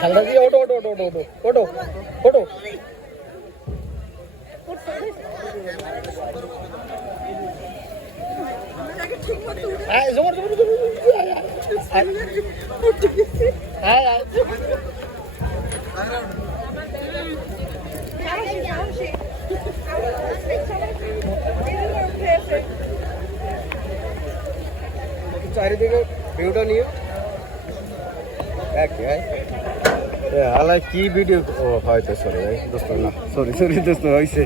খেলনা দিয়ে ওটো ওটো ওটো ওটো ওটো ওটো জমর জমর চারিদিকে ভিউটা নিয়ে হালা কি ভিডিও ও হয়তো সরি দোস্ত না সরি সরি দোস্ত হয়েছে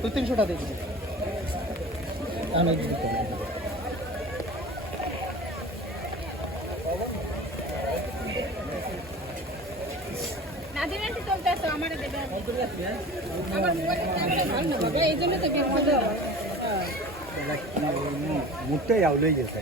তুই 300টা দিবি আমি দিতে নাদিনান্টি চলতেছে আমারে দেবে আমার মোবাইলে ক্যামেরা ভালো না বাবা এইজন্য তো বের করে দাও মুটটাই আউলেই গেছে